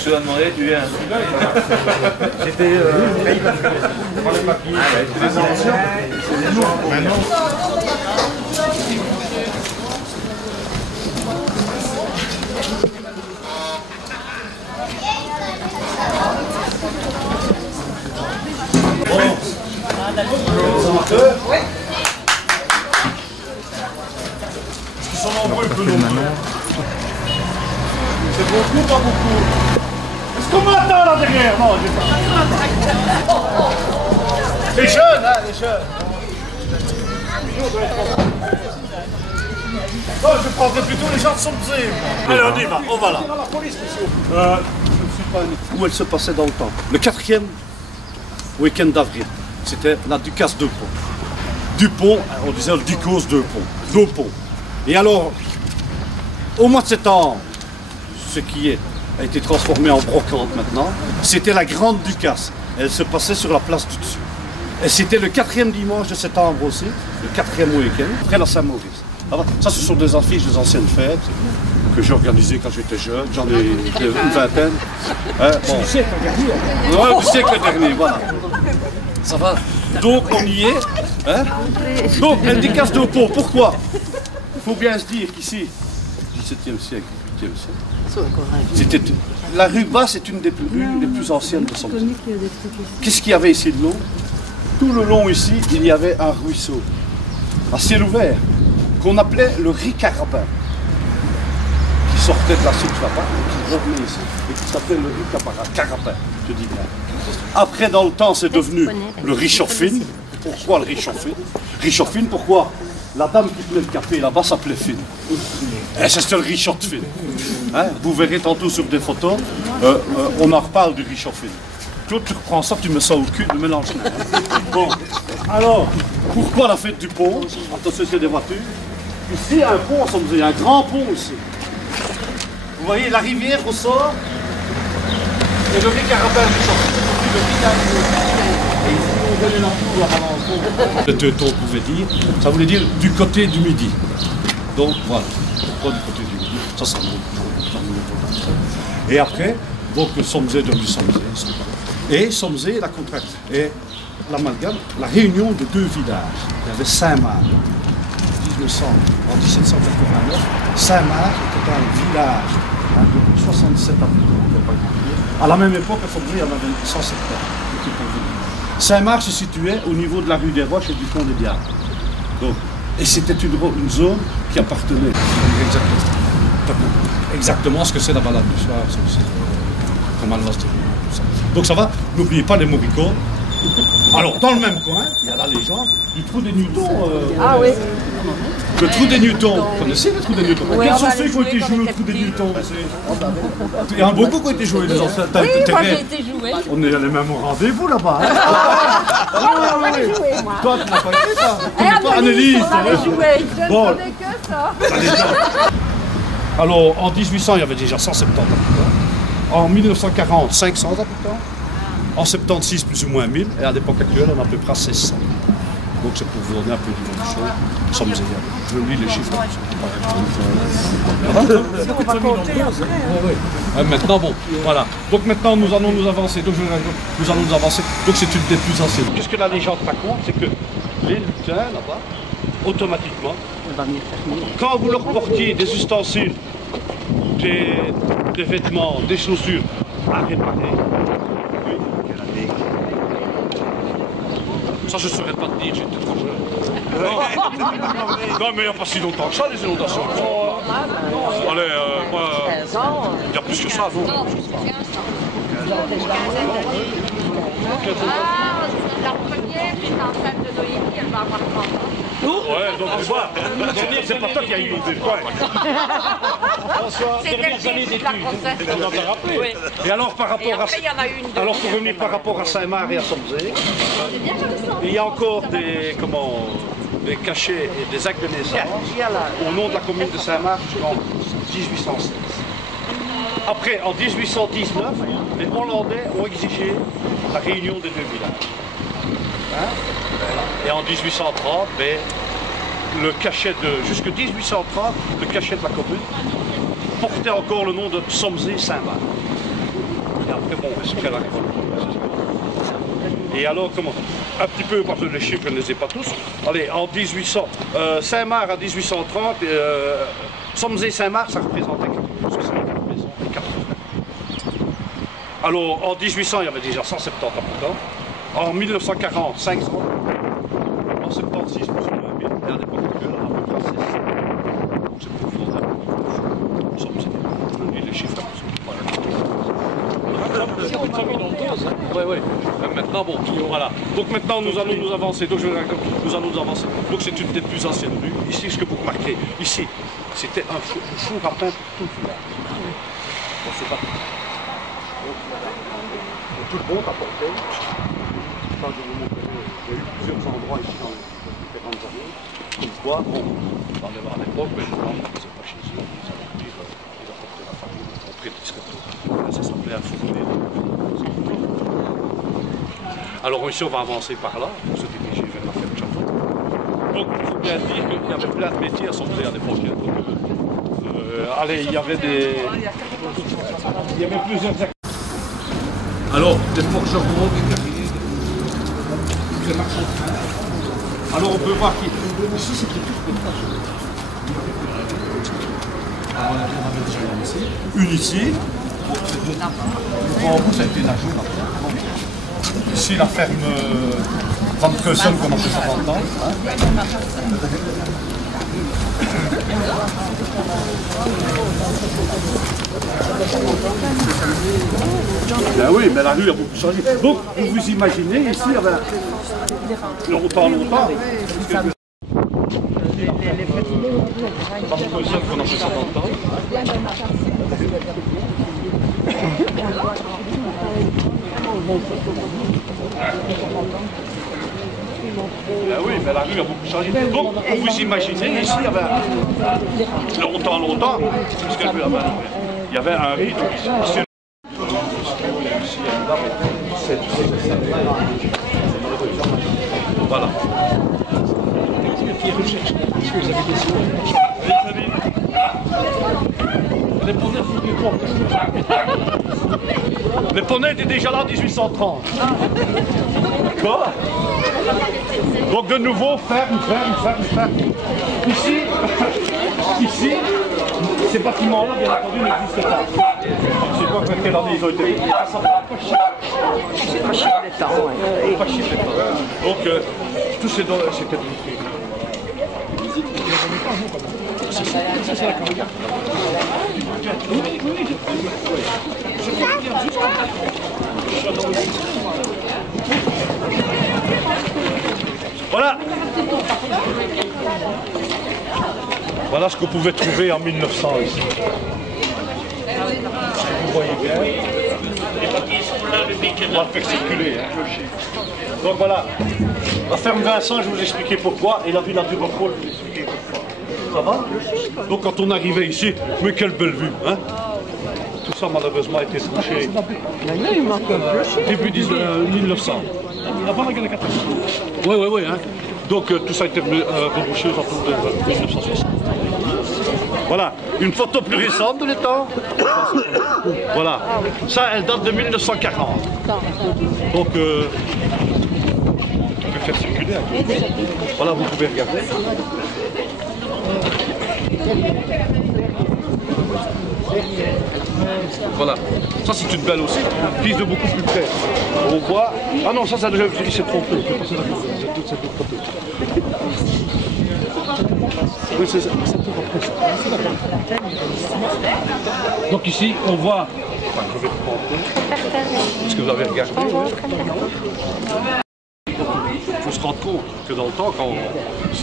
Je dois demander, tu viens. C'était prends les papiers. Maintenant. Est-ce qu'ils sont nombreux, peu nombreux? C'est beaucoup, pas beaucoup. Est-ce qu'on m'attend là derrière? Non, j'ai pas. Les jeunes, hein, les jeunes. Non, je prendrais plutôt les gens de Somzé. Allez, on y va, on va là. La police, monsieur. Je ne suis pas où elle se passait dans le temps. Le 4e week-end d'avril. C'était la Ducasse de Pont. Dupont, on disait le Ducos de Pont. Dupont. Et alors, au mois de septembre, ce qui a été transformé en brocante maintenant, c'était la Grande Ducasse. Elle se passait sur la place du dessus. Et c'était le 4e dimanche de septembre aussi, le 4e week-end, près de Saint-Maurice. Ça, ce sont des affiches des anciennes fêtes que j'ai organisées quand j'étais jeune. J'en ai une vingtaine. Bon. Du siècle dernier. Oui, du siècle dernier, voilà. Ça va. Donc on y est. Hein? Donc elle Ducasse de Pont. Pourquoi? Il faut bien se dire qu'ici, 17e siècle, 18e siècle, la rue Basse est une des rues les plus anciennes de Somzé. Qu'est-ce qu'il y avait ici de long? Tout le long ici, il y avait un ruisseau à ciel ouvert qu'on appelait le Ricarabin, qui sortait de la source là-bas, qui revenait ici, et qui s'appelait le Ricarabin, je dis bien. Après, dans le temps, c'est devenu le Richoffine. Pourquoi le Richoffine? Richoffine, pourquoi? La dame qui tenait le café là-bas s'appelait Fine. Et c'est le Richoffine. Hein? Vous verrez tantôt sur des photos, on en reparle du Richoffine. Tu reprends ça, tu mets ça au cul, tu mélanges. Bon, alors, pourquoi la fête du pont? Attention, c'est des voitures. Ici, il y a un pont, il y a un grand pont ici. Vous voyez, la rivière au sort, et le Ricarabin du Richoffine. Le teuton pouvait dire, ça voulait dire du côté du midi. Donc voilà, pourquoi du côté du midi? Ça, ça monte. Et après, donc Somzé devenu Somzé. Et Somzé, la contrainte. Et l'amalgame, la réunion de deux villages. Il y avait Saint-Marc. En 1789, Saint-Marc était un village de 67 habitants. À la même époque, à Somzé, il y en avait 170. Saint-Marc se situait au niveau de la rue des Roches et du pont des Diables. Donc, et c'était une zone qui appartenait exactement ce que c'est la balade du soir, comment elle va se dérouler, tout ça. Donc ça va, n'oubliez pas les Moricons. Alors, dans le même coin, il y a la légende du trou des Newtons. Ah oui. Le trou des Newtons. Vous connaissez le trou des Newtons? Quels sont ceux qui ont été joués au trou des Newtons? Il y en a beaucoup qui ont été joués, les anciens. Oui, moi j'ai été joué. On est allé même au rendez-vous là-bas. Hein? Toi, tu n'as pas été ça. Tu n'es pas Annelise. On avait joué. Bon. Je ne savais que ça. Alors, en 1800, il y avait déjà 170 habitants. En 1940, 500 habitants. En 76, plus ou moins 1000. Et à l'époque actuelle, on a à peu près 1600. Donc c'est pour vous donner un peu d'évolution. Somzé. Je lis les chiffres. Maintenant, bon, voilà. Donc maintenant, nous allons nous avancer. Donc nous allons nous avancer. Donc c'est une des plus anciennes. Qu'est-ce que la légende raconte? C'est que les lutins, là-bas, automatiquement, quand vous leur portiez des ustensiles, des vêtements, des chaussures à réparer, ça, je ne saurais pas te dire, j'étais trop jeune. Non, mais il n'y a pas si longtemps que ça, les inondations. Allez, il y a plus que ça, vous. La première qui est en salle de Noémie, elle va avoir 30 ans. Ouais, donc tu vois, c'est pas toi qui as inondé le coin. C'était le début de la grossesse. On en a rappelé. Oui. Et alors par Et rapport à... après, il y en a eu une Alors pour revenir par rapport à Saint-Marc et à Somzé, il y a encore des cachets et des actes de naissance au nom de la commune de Saint-Marc jusqu'en 1816. Après, en 1819, les Hollandais ont exigé la réunion des deux villages. Hein? Et en 1830, le cachet jusqu'en 1830, le cachet de la commune portait encore le nom de Somzé-Saint-Marc. Et après, bon, c'est très la révolution. Et alors, comment? Un petit peu, parce que les chiffres, je ne les ai pas tous. Allez, en 1800, Saint-Marc en 1830, Somzé-Saint-Marc, ça représentait 64 maisons et 4 frères. Alors, en 1800, il y avait déjà 170 habitants. En 1940, 500. En 76, plus ou moins 1000. Et à l'époque actuelle, à peu près 600. Donc c'est plus fondamental. Nous sommes les chiffres. Oui, oui. Maintenant, bon, voilà. Donc maintenant, nous allons nous avancer. Donc, nous allons nous avancer. Donc c'est une des plus anciennes rues. Ici, ce que vous remarquez, ici, c'était un four à pain pour tout le village. Bon, c'est pas tout le monde a porté. Quand je vous montrerai, il y a eu plusieurs endroits ici dans les différentes années. Une fois, bon, à l'époque, mais je pense que c'est pas chez eux. Ils apportaient la farine, ils compraient des discothèques. Ça s'appelait un four. Alors ici, on va avancer par là, pour se diriger vers la ferme Chafon. Donc, il faut bien dire qu'il y avait plein de métiers à Somzé à l'époque. Allez, il y avait plusieurs... Alors, des forgerons, des carriers, des marchands de train. Alors, on peut voir qu'ici, c'était tout ce une ici. En haut, ça a été une ajout. Ici, la ferme Van Kreusen, qu'on a fait 50 ans. Ben oui, mais la rue a beaucoup changé. Donc, vous vous imaginez, ici, il y avait longtemps. Van Kreusen, qu'on a fait 50 ans. Ben oui, mais la rue a beaucoup changé. Donc, vous vous imaginez, ici, il y avait longtemps, il y avait un riz. Voilà. Est-ce que vous avez des sous? Les poneys étaient déjà là en 1830. Quoi? Donc de nouveau, ferme. Ici, ces bâtiments-là, bien entendu, n'existent pas. Je ne sais pas quelle année ils ont été. C'est pas chiffre de temps, ouais. Pas chiffre de temps. Donc, tout c'est dans c'était voilà. Voilà ce qu'on pouvait trouver en 1900 ici. Vous voyez bien. On va le faire circuler. Hein. Donc voilà. La ferme Vincent, je vous ai expliqué pourquoi, et la villa du Roquefort, je vous ai expliqué pourquoi. Ça va? Donc quand on arrivait ici, mais quelle belle vue, hein? Tout ça malheureusement a été touché. Début 1900. Avant la guerre de 14. Oui, hein. Donc tout ça a été rebouché aux alentours de 1960. Voilà, une photo plus récente de l'étang. Voilà, ça elle date de 1940. Donc, on peut faire circuler un peu. Voilà, vous pouvez regarder. Voilà, ça c'est une belle aussi, prise de beaucoup plus près. On voit. Ah non, ça déjà, il s'est trompé. C'est toute cette photo. Oui, c'est ça. Donc ici, on voit. Enfin, je vais prendre. Est-ce que vous avez regardé? Il faut se rendre compte que dans le temps, quand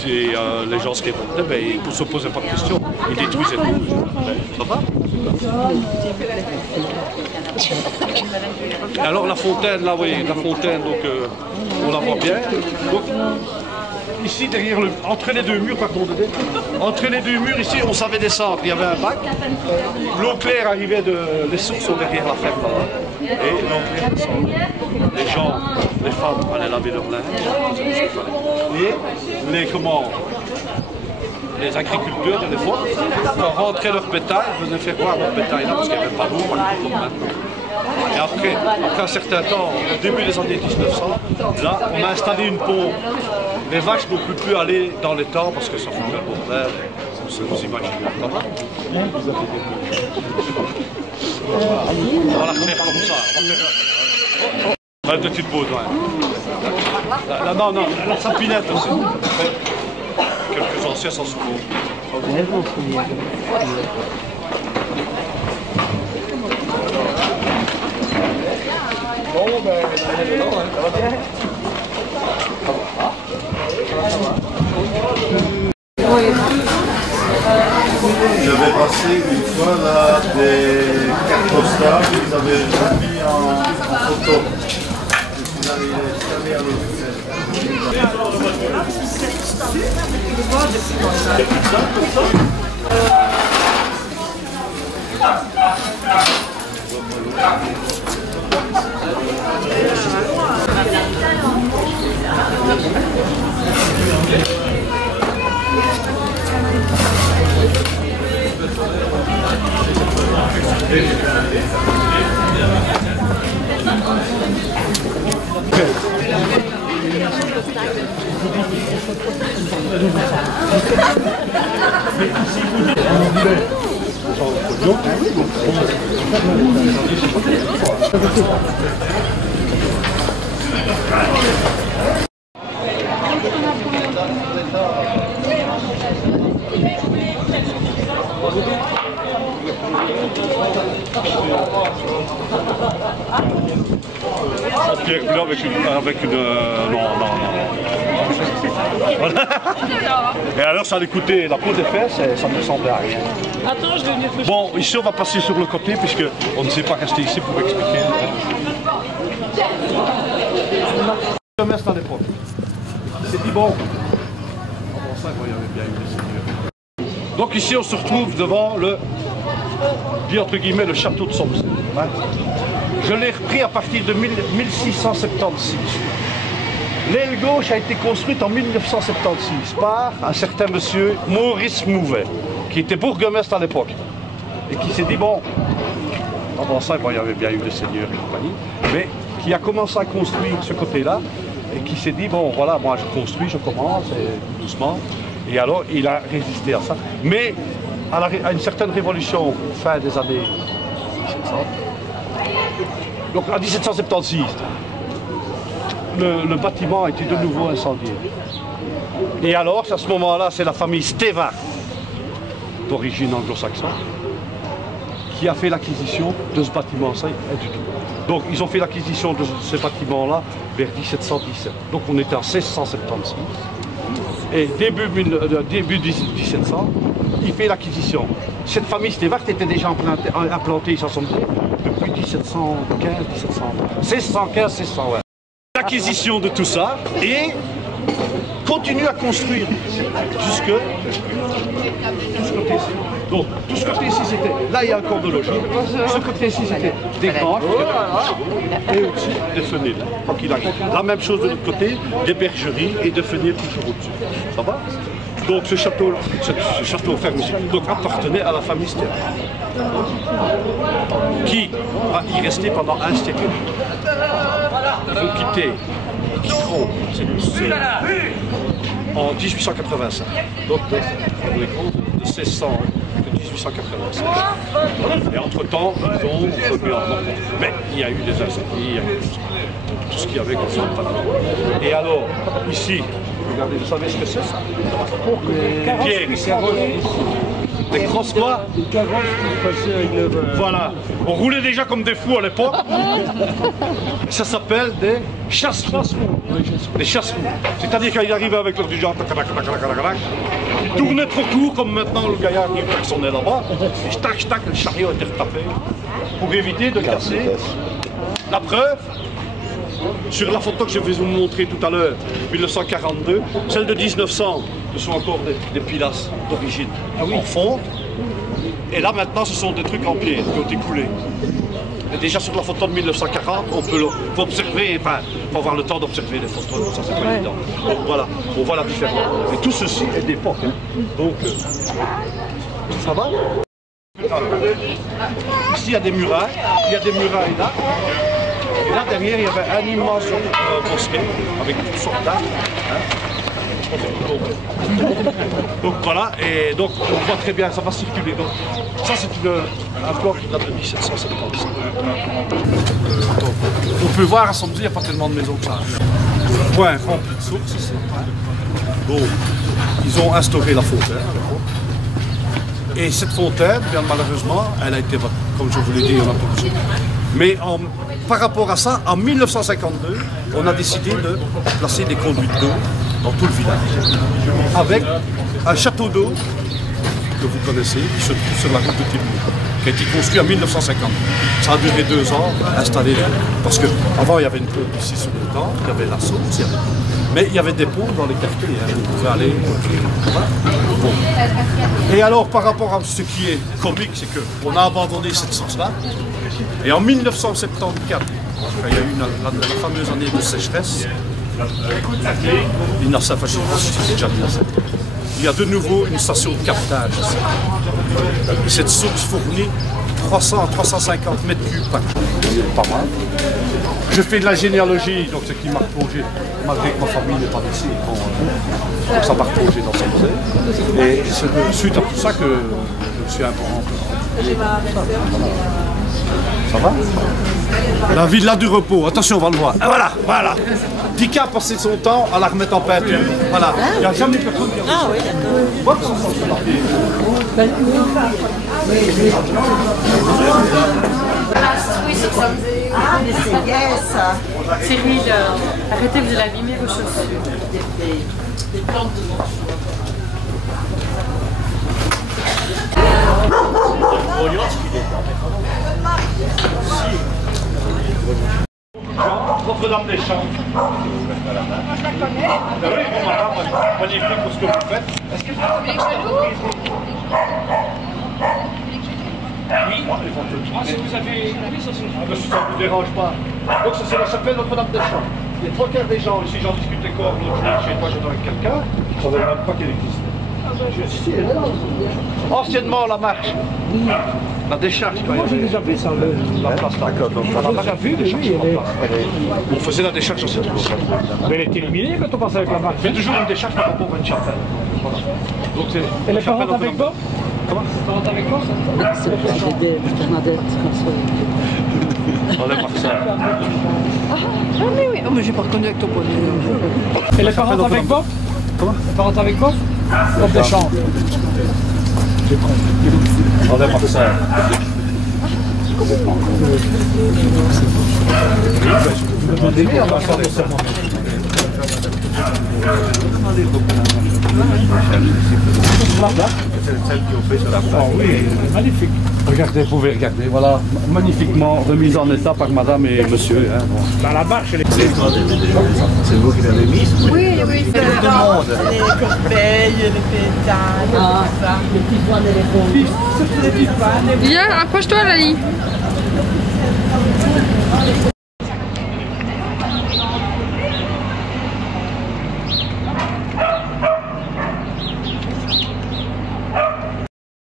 les gens se révoltaient, ben, ils ne se posaient pas de questions. Ils détruisaient tout. Ça va? Et alors la fontaine, là, oui, la fontaine, donc on la voit bien. Donc, ici, derrière entre les deux murs, entre les deux murs, ici, on savait descendre. Il y avait un bac. L'eau claire arrivait les sources sont derrière la ferme là-bas. Et l'eau claire descendait. Les gens, les femmes allaient laver leur linge. Et les agriculteurs, des fois, rentraient leur bétail, venaient faire voir leur bétail là, parce qu'il n'y avait pas d'eau, comme maintenant. Et après un certain temps, au début des années 1900, là, on a installé une pompe. Les vaches n'ont plus aller dans les temps parce que ça fait le bordel. Vous imaginez. On va la refaire comme ça. De petites pauses, ouais. Non, la sapinette aussi. Quelques anciens s'en souviennent. Bon, ben, ça va bien. Je vais passer une fois là des cartes postales qu'ils avaient mis en photo. Ils avaient servi à Pierre bleu avec une non. Et alors ça allait coûter la peau des fesses et ça ne ressemblait à rien. Attends, je vais venir. Bon, ici on va passer sur le côté puisque on ne sait pas rester ici pour expliquer. Le messe à l'époque. C'est dit bon. Donc ici on se retrouve devant le, dit entre guillemets, le château de Somsel. Je l'ai repris à partir de 1676. L'aile gauche a été construite en 1976 par un certain monsieur Maurice Mouvet, qui était bourgmestre à l'époque, et qui s'est dit, bon, avant ça, bon, il y avait bien eu les seigneurs et compagnie, mais qui a commencé à construire ce côté-là, et qui s'est dit, bon, voilà, moi je construis, je commence, et doucement, et alors il a résisté à ça. Mais à une certaine révolution, fin des années 1700, donc en 1776, le bâtiment a été de nouveau incendié. Et alors, à ce moment-là, c'est la famille Stewart, d'origine anglo-saxonne, qui a fait l'acquisition de ce bâtiment-là du tout. Donc, ils ont fait l'acquisition de ce bâtiment-là vers 1717. Donc, on était en 1676. Et début 1700, il fait l'acquisition. Cette famille Stewart était déjà implantée, ils s'en sont depuis 1615-1620. L'acquisition de tout ça et continue à construire jusque tout ce côté-ci. Donc tout ce côté-ci c'était, là il y a encore de logis, ce côté-ci c'était des granges et au-dessus des fenêtres, quoi qu'il arrive. La même chose de l'autre côté, des bergeries et des fenêtres toujours au-dessus. Ça va? Donc ce château ferme ici, donc appartenait à la famille Stewart, qui va y rester pendant un siècle. Ils vont quitter, ils quitteront en 1885. Donc de 1600 de 1885. Et entre-temps, ils ont remis en ordre. Mais il y a eu des incendies, il y a eu tout ce qu'il y avait comme ça. Et alors, ici, regardez, vous savez ce que c'est ça? Pierre, des cross-bas. Voilà. On roulait déjà comme des fous à l'époque. Ça s'appelle des chasse-roux. Des chasse-roux. C'est-à-dire qu'il arrivait avec leur du genre, il tournait trop court, comme maintenant le gaillard qui klaxonnait là-bas. Et tac, tac, le chariot était retapé pour éviter de casser. La preuve, sur la photo que je vais vous montrer tout à l'heure, 1942, celle de 1900, ce sont encore des pilastres d'origine en fonte. Et là maintenant, ce sont des trucs en pierre qui ont été coulés. Et déjà sur la photo de 1940, on peut observer, enfin, il faut avoir le temps d'observer les photos, ça c'est pas évident. Donc voilà, on voit la différence. Et tout ceci est d'époque. Hein. Donc, ça va? Ici il y a des murailles, là. Et là derrière il y avait un immense bosquet avec toutes sortes d'arbres. Donc voilà, et donc on voit très bien, ça va circuler. Donc ça c'est un plan qui date de 1770. Donc, on peut voir à Sombzy, il n'y a pas tellement de maisons que ça. Le point rempli de sources ici. Donc ils ont instauré la fontaine. Et cette fontaine, bien malheureusement, elle a été, comme je vous l'ai dit, on a pas besoin. Mais par rapport à ça, en 1952, on a décidé de placer des conduites d'eau dans tout le village, avec un château d'eau que vous connaissez, qui se trouve sur la route de Thibou, qui a été construit en 1950. Ça a duré 2 ans, installé, parce qu'avant il y avait une pompe ici sur le temps, il y avait la source, mais il y avait des pompes dans les quartiers, hein, on pouvait aller. Bon. Et alors par rapport à ce qui est comique, c'est qu'on a abandonné cette source-là, et en 1974, il y a eu la fameuse année de sécheresse, il y a de nouveau une station de captage ici. Et cette source fournit 300 à 350 mètres cubes par jour. C'est pas mal. Je fais de la généalogie, donc ce qui m'a replongé, malgré que ma famille n'est pas d'ici. Donc ça m'a replongé dans ce musée. Et c'est suite à tout ça que je me suis un peu rempli. Ça va? La villa du repos, attention, on va le voir. Voilà, voilà. Dika a passé son temps à la remettre en peinture. Voilà. Il n'y a jamais personne qui a fait ça. Ah oui, d'accord. Ah, mais c'est yes. Cyril, arrêtez, vous allez abîmer vos chaussures. Des plantes. Notre-Dame des Champs. Je la connais. Oui, bon, madame, magnifique pour ce que vous faites. Est-ce que vous avez les oui, éventuellement. Si vous avez. Oui, ça ne vous dérange pas. Donc, ça c'est la chapelle Notre-Dame des Champs. Il y a 3 quarts des gens ici, j'en discute encore, l'autre jour, chez toi, j'étais avec quelqu'un, je ne savais même pas qu'elle existait. Anciennement, la marche. La décharge. Moi, j'ai déjà vu ça. La place là. D'accord, donc on a déjà vu, on faisait la décharge sur cette route. Mais elle est éliminée quand on passe avec la marche. Il y a toujours une décharge par rapport à une chapelle. Voilà. Donc, elle est parente avec Bob? Comment? Parente avec Bob? C'est Bernadette, comme ça. On est par ça. Ah mais oui, oh, mais j'ai pas reconnu avec ton point de vue. Elle est parente avec Bob? Comment? Elle est parente avec Bob? Bob Deschamps. On est par ça. Celle qui ont fait sur la place. Oh oui, magnifique. Regardez, vous pouvez regarder, voilà, magnifiquement remise en état par madame et monsieur. Hein, bon. Dans la marche, elle est... C'est vous qui l'avez mise? Oui, oui, c'est le monde. Les corbeilles, les pétales, les petits doigts d'éléphant. Viens, approche-toi, Lali.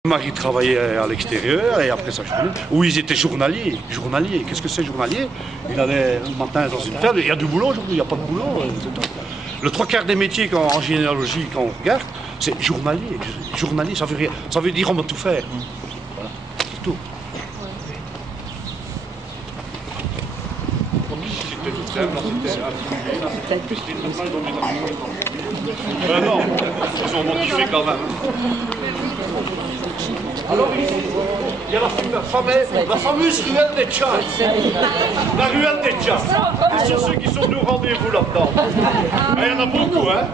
Marie travaillait à l'extérieur et après ça, où ils étaient journaliers. Qu'est-ce que c'est journalier? Il allait le matin dans une ferme. Il y a du boulot aujourd'hui, il n'y a pas de boulot. Le 3/4 des métiers en généalogie, quand on regarde, c'est journalier. Journalier, ça veut dire on va tout faire. Voilà, c'est tout. C'était tout simple, c'était normal dans les non, ils ont modifié quand même. Alors ici, il y a la fameuse ruelle des Tchats. La ruelle des Tchats. Ce sont ceux qui sont au rendez-vous là-dedans. Il y en a beaucoup, hein.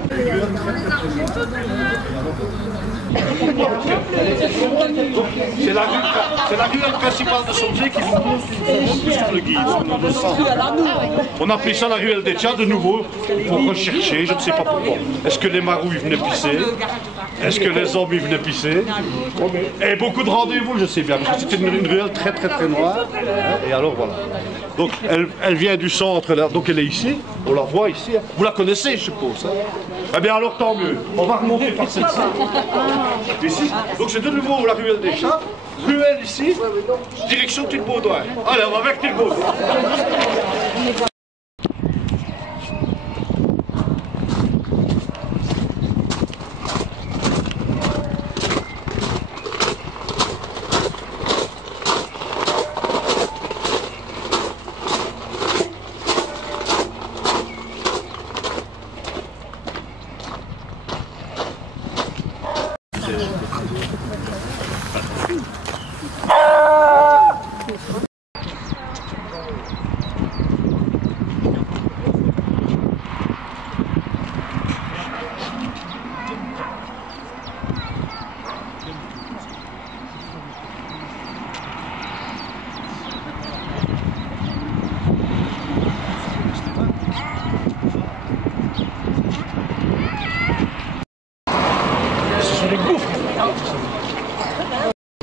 C'est la ruelle principale de Somzé qui montre plus sur le guide, sur le sang. On appelait ça la ruelle des Tchats de nouveau pour rechercher, je ne sais pas pourquoi. Est-ce que les marouilles venaient pisser? Est-ce que les hommes y venaient pisser? Et beaucoup de rendez-vous, je sais bien, parce que c'était une ruelle très noire. Et alors voilà. Donc elle vient du centre, là. Donc elle est ici, on la voit ici. Vous la connaissez, je suppose. Hein? Eh bien alors tant mieux. On va remonter par celle-ci. Ici. Donc c'est de nouveau la ruelle des Chats. Ruelle ici, direction Tilbaudouin. Allez, on va vers Tilbaudouin.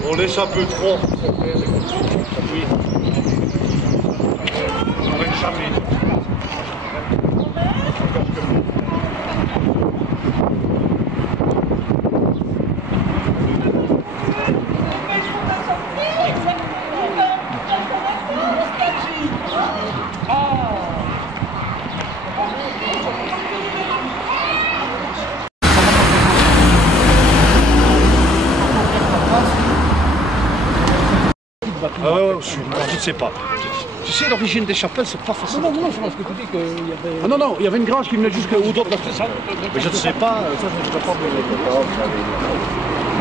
On laisse un peu trop. Oui. On n'arrête jamais. Je ne sais pas. Tu sais, l'origine des chapelles, c'est pas facile. Non, je pense que tu dis qu'il y avait... Ah non, il y avait une grange qui venait jusqu'à où d'autres. Mais je ne sais pas. Ça, je ne sais pas.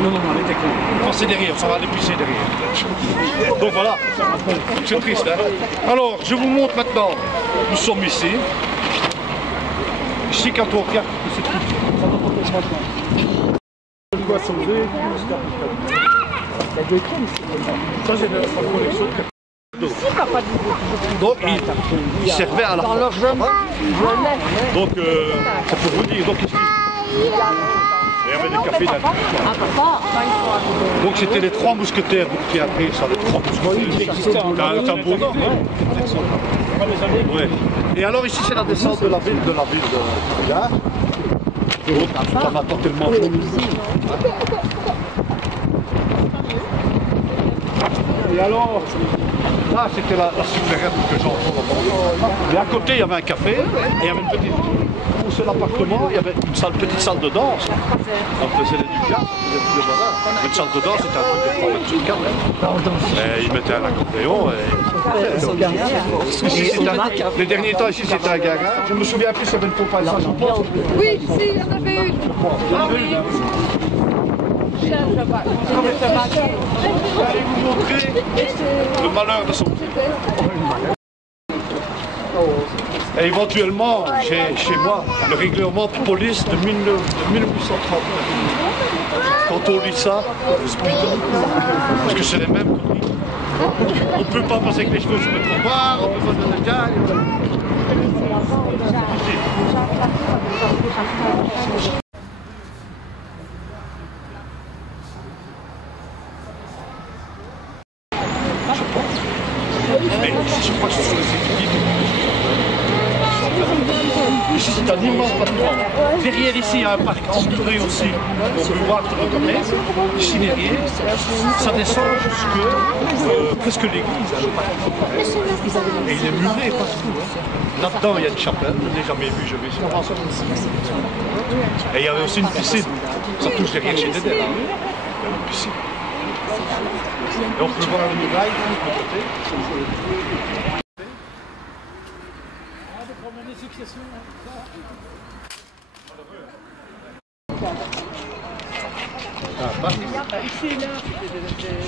Non, elle était cool. C'est derrière, ça va aller pisser derrière. Donc voilà, c'est triste. Hein. Alors, je vous montre maintenant. Nous sommes ici. Ici, quand on regarde, c'est tout. Ça, c'est la collection de donc, il servait à la fois. Donc, c'est pour vous dire. Donc, ici, il y avait des cafés d'alcool. Donc, c'était les trois mousquetaires qui a appris ça, les trois mousquetaires. Un tambour d'or, ouais. Et alors, ici, c'est la descente de la ville de Gare. Donc, on attend tellement de Et alors, là c'était la supérette que j'entends. Et à côté il y avait un café, et il y avait une petite... Pour seul appartement, il y avait une petite salle de danse. On faisait les ducats, une salle de danse, c'était un truc de 3 mètres sur 4. Et ils mettaient un accordéon. Les derniers temps ici c'était un garage. Je me souviens plus, ça avait une pompe à essence. Oui, si, il y en avait une. Je vais vous montrer le malheur de son type. Et éventuellement, chez moi, le règlement de police de 1839. Quand on lit ça, on se bidonne. Parce que c'est les mêmes qu'on dit. On ne peut pas passer avec les cheveux sur le trottoir, on peut pas donner le gars. Mais ici, je crois que ce sont les équipes. Ici, c'est un immense bâtiment. Derrière, ici, il y a un parc entouré aussi. On peut voir tout le commerce. Ici, derrière, ça descend jusque presque l'église. Et il est muré partout. Là-dedans, il y a une chapelle. Je n'ai jamais vu, je vais sur. Et il y avait aussi une piscine. Ça touche derrière chez Dédé. Il y a une piscine. Et on peut voir le muraille de l'autre côté.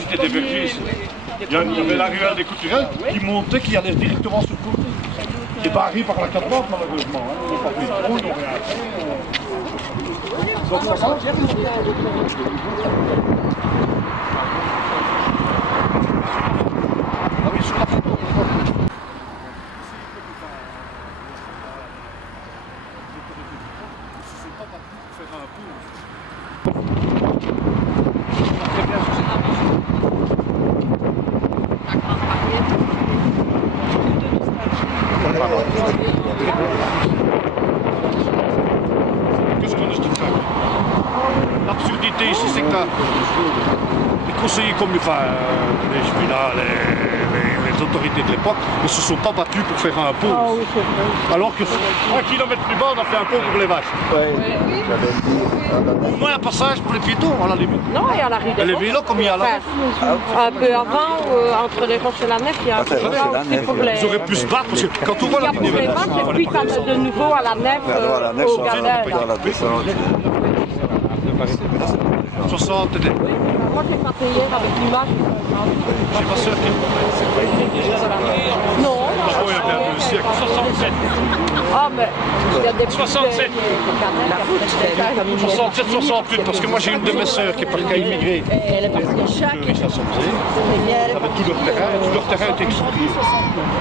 C'était des vergers ici. Il y avait la ruelle des Couturels qui montait, qui allait directement sur le côté. Qui est barré par la catapante malheureusement. Hein. Ils n'ont pas pris de trou, ils n'ont rien fait. Donc ça va? Ah oui, sur la photo. Qu'est-ce qu'on a dit? L'absurdité ici, c'est que les conseillers comme les autorités de l'époque ne se sont pas battus pour faire un pont. Ah oui, c'est vrai. Alors que 3 km plus bas, on a fait un pont pour les vaches. Au moins un passage pour les piétons, à la limite. Non, il y a la rue des Et les Roches. vélos, comme il y a là. Un peu avant, entre les Roches et la Nef, il y a un peu là aussi pour les... Ils auraient pu se battre, parce que quand on voit la ligne pour les vaches, et puis quand de nouveau à la Nef, au Gardel. 60 et des... Moi, j'ai pas payé avec l'image. J'ai pas sûr qu'il... Non. Ah oui, il y a bien 2 siècles. 67. Ah, mais il y a des 67. 67, 68, parce que moi j'ai une de mes sœurs qui est partie à immigrer. Elle est partie de chaque. Avec tout leur terrain était exproprié.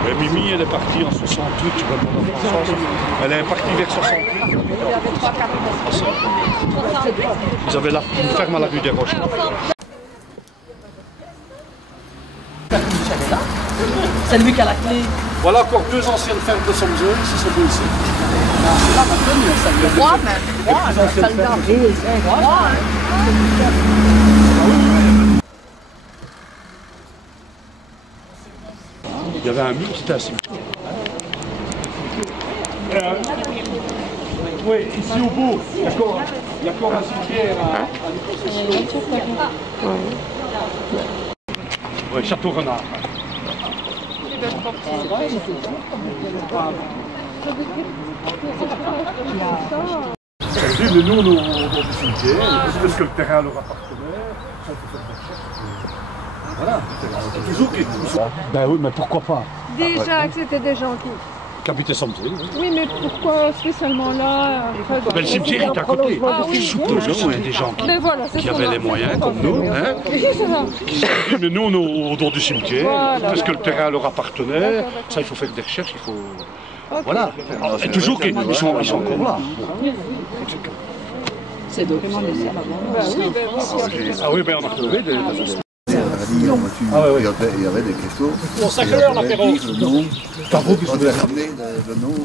Et Mimi, elle est partie en 68, tu vois, elle est partie vers 68. Ils avaient une ferme à la rue des Roches. C'est lui qui a la clé. Voilà encore 2 anciennes fermes de Somzeux, si c'est beau ici. Moi, même. Moi, soldat. Il y avait un mur qui était assez. Oui, ici au bout, il y a encore un cimetière à une concession. Oui, Château Renard. Mais nous, on est au bord du cimetière, parce que le terrain leur appartenait, ça il faut faire des recherches. Voilà, toujours qui. Ben oui, mais pourquoi pas? Déjà que c'était des gens qui habitaient Somzeux. Oui, mais pourquoi spécialement là Ben, le cimetière est à côté. Je suppose qu'il y a des gens Mais voilà, qui avaient les moyens, comme nous, hein, qui se sont dit, mais nous, on est au dos du cimetière, parce que le terrain leur appartenait, ça, il faut faire des recherches, il faut... Voilà. Et toujours qu'ils sont encore là. C'est documenté. Ah oui, ben on a retrouvé des... Il y avait des cristaux. Bon, ça que l'heure, l'apéro. Le nom. On a ramené le nom.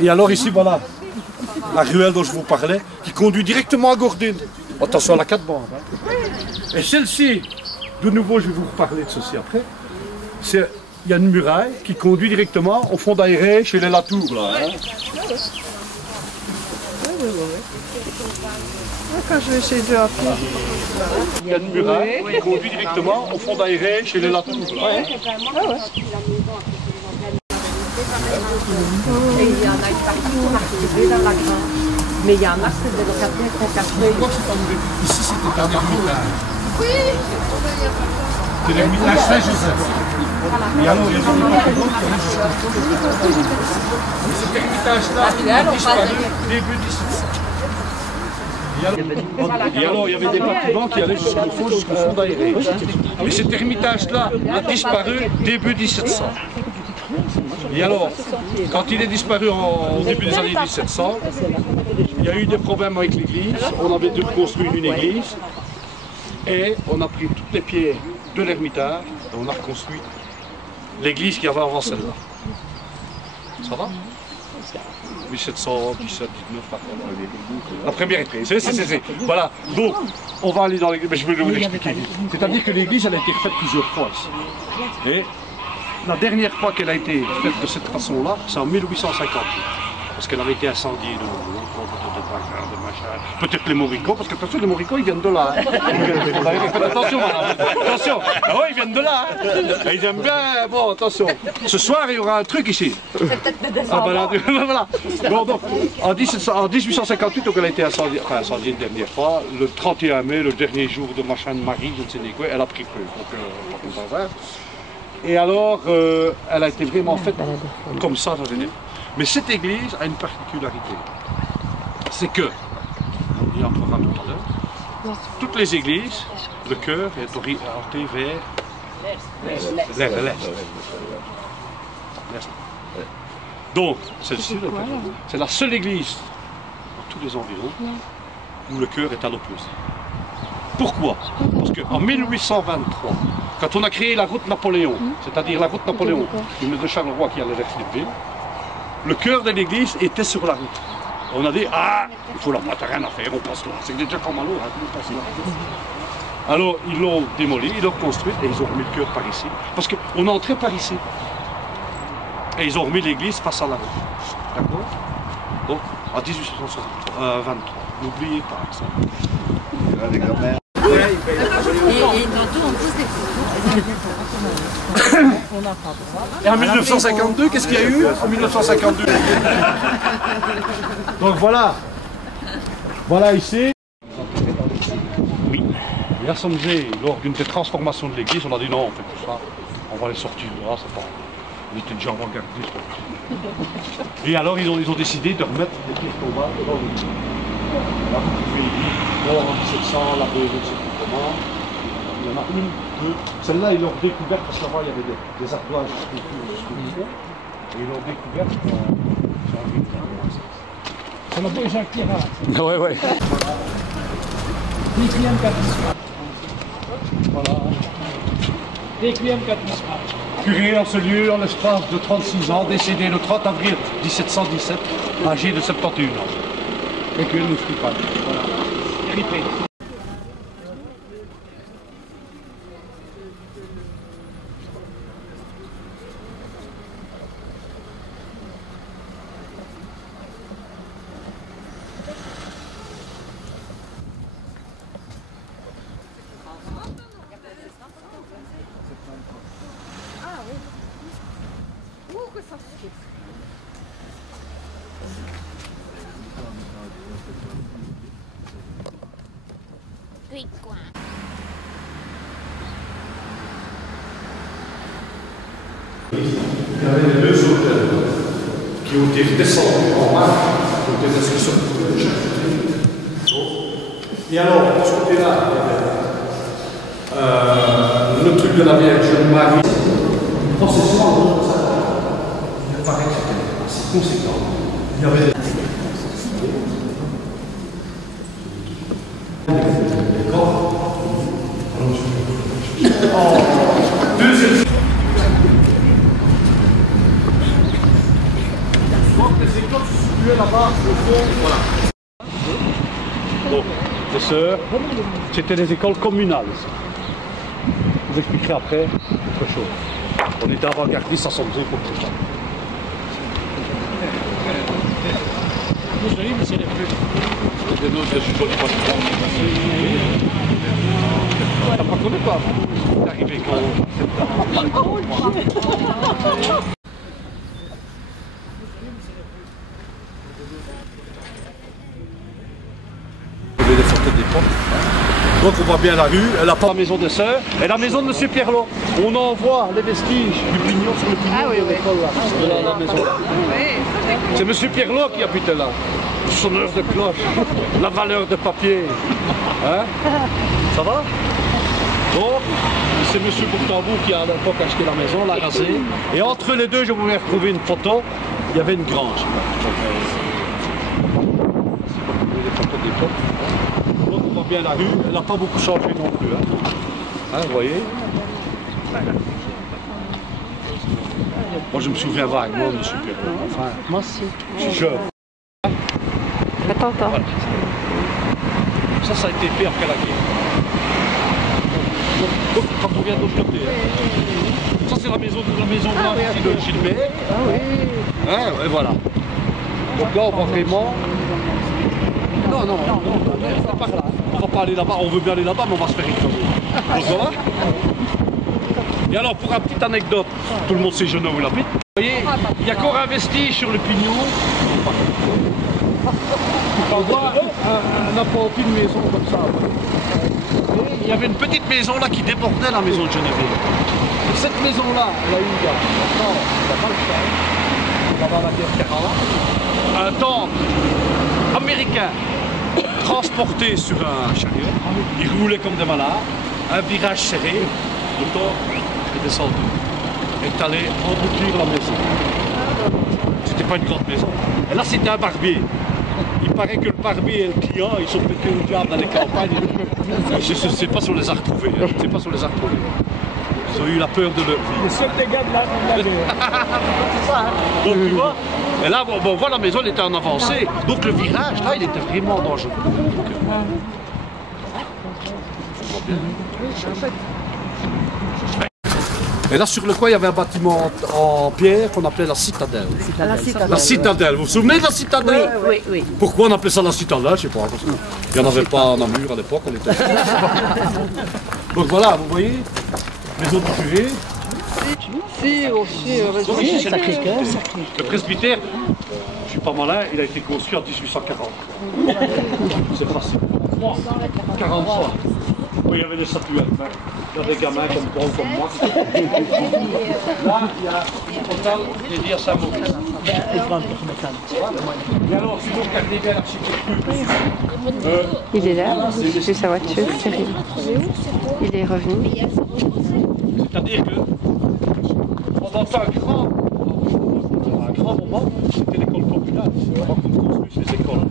Et alors ici, voilà, la ruelle dont je vous parlais, qui conduit directement à Gordine. Attention à la 4 bandes. Hein. Et celle-ci, de nouveau, je vais vous reparler de ceci après. Il y a une muraille qui conduit directement au fond d'aéré chez les Latour, là. Hein. Quand je vais chez eux à pied. Il y a une muraille qui conduit directement au fond d'aéré chez les Latour, là. Hein. Et il y en a une partie qui m'a retiré dans la grande. Mais il y en a, c'est des locataires qui ont caché. Ici, c'était un ermitage. Oui. C'est l'ermitage Saint-Joseph. Et alors, il y a des bâtiments qui allaient jusqu'au Et cet ermitage-là, il a disparu début 1700. Et alors, il y avait des bâtiments qui allaient jusqu'au fond d'aéré. Mais cet ermitage-là a disparu début 1700. Et alors, quand il est disparu au début des années 1700, il y a eu des problèmes avec l'église. On avait dû construire une église. Et on a pris toutes les pierres de l'ermitage et on a reconstruit l'église qui avait avant celle-là. Ça va? 1717, 19, la première église. Voilà, donc on va aller dans l'église, mais je vais vous l'expliquer. C'est-à-dire que l'église, elle a été refaite plusieurs fois ici. Et la dernière fois qu'elle a été faite de cette façon-là, c'est en 1850. Parce qu'elle avait été incendiée de Peut-être les Moricots, parce que attention, les Moricots, ils viennent de là. Hein. Faites attention, madame. Attention. Ah oui, ils viennent de là. Hein. Et ils aiment bien. Bon, attention. Ce soir, il y aura un truc ici. C'est peut-être le Ah, descendant. voilà. Bon, donc, en 1858, donc elle a été incendiée une dernière fois. Le 31 mai, le dernier jour de machin de Marie, je ne sais ni quoi, elle a pris feu. Donc, pas comme par hasard. Et alors, elle a été vraiment faite comme ça, ça veut dire. Mais cette église a une particularité. C'est que, on y entrera tout à l'heure, toutes les églises, le chœur est orienté vers l'est. Donc, celle-ci, c'est la seule église dans tous les environs où le chœur est à l'opposé. Pourquoi? Parce qu'en 1823, quand on a créé la route Napoléon, c'est-à-dire la route Napoléon, une de Charleroi qui allait vers Philippeville, le chœur de l'église était sur la route. On a dit, ah, il faut la boîte, rien à faire, on passe là. C'est déjà comme à l'eau, on passe là. Alors, ils l'ont démoli, ils l'ont construit et ils ont remis le chœur par ici. Parce qu'on entrait par ici. Et ils ont remis l'église face à la route. D'accord? Donc, en 1823. N'oubliez pas ça. Les grands-mères. Et tantôt, on pousse des Et en 1952, qu'est-ce qu'il y a eu en 1952? Donc voilà. Voilà ici. Oui. Et à Somzé, lors d'une des transformations de l'église, on a dit non, on fait tout ça. On va les sortir de là, c'est pas. On était déjà avant-gardistes. Et alors ils ont décidé de remettre des pierres tombales dans l'église. Là, vous pouvez lire, en 1700, la rue, je ne sais plus comment. Il y en a une, deux. Celle-là, ils l'ont découverte parce qu'avant, il y avait des ardoises jusqu'au et ils l'ont découverte Ça m'a fait Jacques Tirard. Ouais, ouais. Requiem Capisma. Voilà. Requiem Capisma. Curé en ce lieu en l'espace de 36 ans, décédé le 30 avril 1717, âgé de 71 ans. Et que nous suis pas. Voilà. Ripé. Oui, quoi. Il y avait les deux auteurs qui ont été descendus en bas, qui ont été descendus sur le chaque côté. Et alors, de ce côté-là, il y avait le truc de la Vierge Marie. Procession, il paraît que c'était assez conséquent. Il y avait des deuxième. Donc les écoles se situaient là-bas au fond, voilà. Donc, les sœurs, c'était des écoles communales. Je vous expliquerai après autre chose. On était avant-gardistes à Somzé pour tout ça. Moi, je dis, mais c'est les plus. Les nôtres, je ne pas. T'as pas connu pas? T'es arrivé quand? Des photos des portes. Donc on voit bien la rue, elle n'a pas la maison des sœurs, et la maison de M. Pierlot. On en voit les vestiges du pignon sur le pignon de l'école là, de la maison. C'est M. Pierlot qui habitait là. Le sonneur de cloche, la valeur de papier. Hein? Ça va? Donc, c'est M. Bourtambour qui a à l'époque acheté la maison, l'a rasée. Et entre les deux, je vous ai retrouvé une photo, il y avait une grange. Les photos des portes. Donc on voit bien la rue, elle n'a pas beaucoup changé non plus. Hein, vous voyez? Moi je me souviens vaguement de M. Pierrot. Enfin, Moi aussi. je suis jeune. Attends. Voilà. Ça a été fait après la guerre. Donc quand on vient de l'autre côté. Hein. Ça c'est la maison ici de Gilbert. Ah oui. Hein, et voilà. Donc là on voit vraiment non, c'est pas là. On va pas aller là-bas, on veut bien aller là-bas, mais on va se faire écraser. Donc voilà. Et alors, pour une petite anecdote, tout le monde sait Genève où il habite. Vous voyez, il y a encore un vestige sur le pignon. On voit un appentis de maison comme ça. Et il y avait une petite maison là qui débordait la maison de Geneviève. Et cette maison-là, elle a eu il y a pas le temps, pendant la guerre 40, un tank américain transporté sur un chariot. Il roulait comme des malades, un virage serré, le tank est descendu, est allé emboutir la maison. C'était pas une grande maison. Et là, c'était un barbier. Il paraît que le barbier et le client, ils sont pétés au diable dans les campagnes. Je ne sais pas si on les a retrouvés. Je ne sais pas si on les a retrouvés. Ils ont eu la peur de leur vie. Les seuls dégâts de la guerre. C'est ça, hein. Donc tu vois, et là, bon, on voit la maison, elle était en avancée. Donc le virage, là, il était vraiment dangereux. Et là, sur le coin, il y avait un bâtiment en pierre qu'on appelait la citadelle. La citadelle. Vous vous souvenez de la citadelle? Oui. Pourquoi on appelait ça la citadelle? Je ne sais pas. Parce qu'il n'y en avait pas en Namur à l'époque. On était... Donc voilà, vous voyez, les autres curés. Le presbytère, je ne suis pas malin, il a été construit en 1840. C'est facile. 43. Oui, il y avait des statuettes. Il y a des gamins comme toi ou comme moi. Là, il y a au total, je vais dire ça mot. Et alors, si vous regardez bien l'architecture. Il est là, j'ai vu sa voiture, Cyril. Il est revenu. C'est-à-dire que pendant un grand moment, c'était l'école communale. C'est avant qu'on construise les écoles.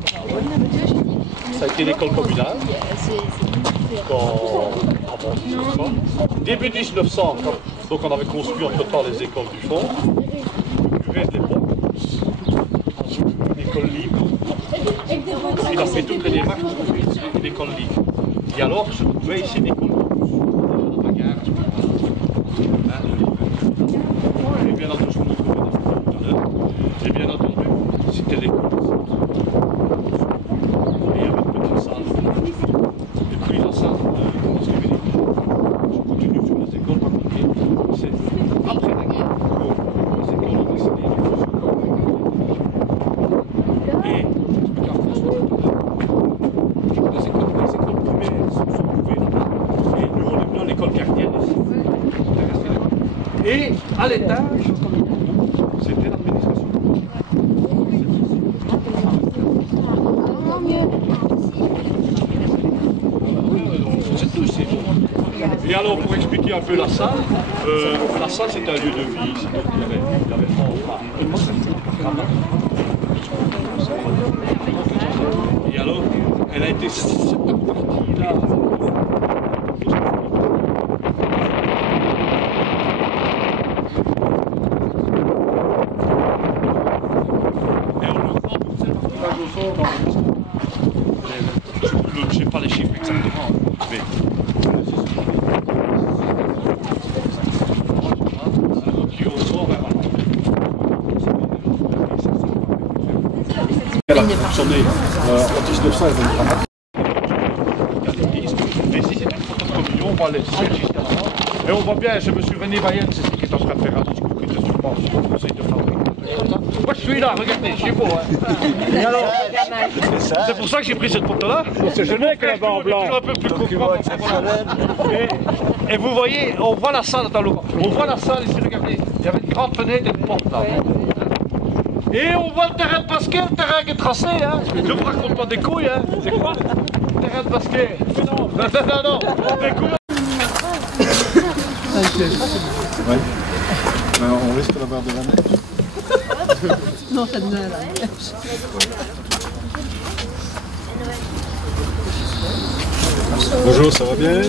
Ça a été l'école communale. Début 1900, donc on avait construit en total les écoles du fond. Le curé de l'époque, une école libre. Il a fait toutes les démarches pour construire une école libre. Et alors se trouvait ici une école libre. Et bien entendu, je vous montrerai dans tout à l'heure. Et bien entendu, c'était l'école. Et il y avait une petite salle. Et puis la salle de classe numérique. Je continue sur les écoles, par contre, c'est après la guerre que les écoles ont décidé de fusionner. Et j'explique à François, les écoles primaires sont trouvées là-bas. Et nous, on est dans l'école gardienne ici. Et à l'étage, c'était l'administration. C'est tout ici. Et alors, pour expliquer un peu la salle c'était un lieu de vie ici. Donc il y avait et alors, elle a été cette partie-là. Je ne sais pas les chiffres exactement, mais elle a fonctionné en 1900 et 20. Mais ici c'est une photo de communion, on voit les sièges ici. Et on voit bien, je me suis René Bayenne, c'est ce qui est en train de faire un discours qui était sur le conseil de fabrique. Moi je suis là, regardez, chez vous. Et alors, c'est pour ça que j'ai pris cette photo-là. C'est Genève là-bas en blanc. Un peu plus et vous voyez, on voit la salle dans le... On voit la salle ici, regardez. Il y avait une grande fenêtre et une porte là. Et on voit le terrain de basket, le terrain qui est tracé, hein. Ne vous raconte pas des couilles, hein. C'est quoi? Le terrain de basket. Non, des couilles. Ouais. On risque d'avoir de la neige. Non, ça donne la neige. Bonjour, ça va bien?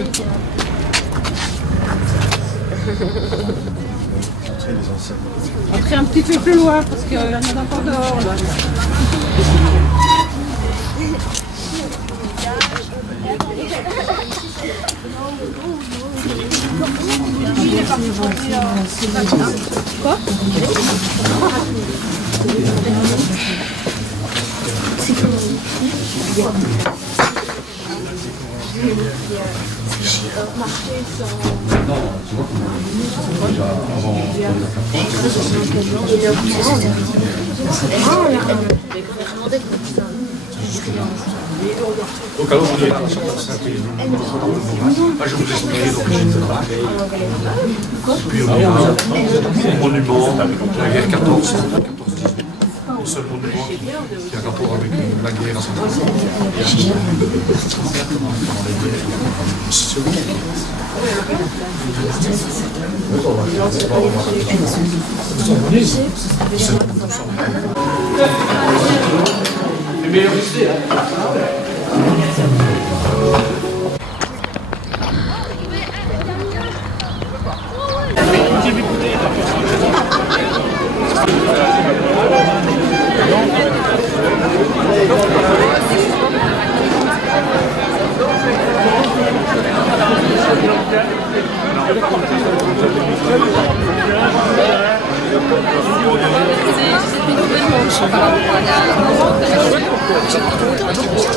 Entrez un petit peu plus loin parce qu'il y en a encore dehors là. Quoi? Donc alors on est à la chambre de Saint-Étienne. Je vous expliquerai donc j'étais là. Puis on est un monument de la guerre 14, 14-18. Le seul monument qui a rapport avec la guerre à son les meilleurs lycées, C'est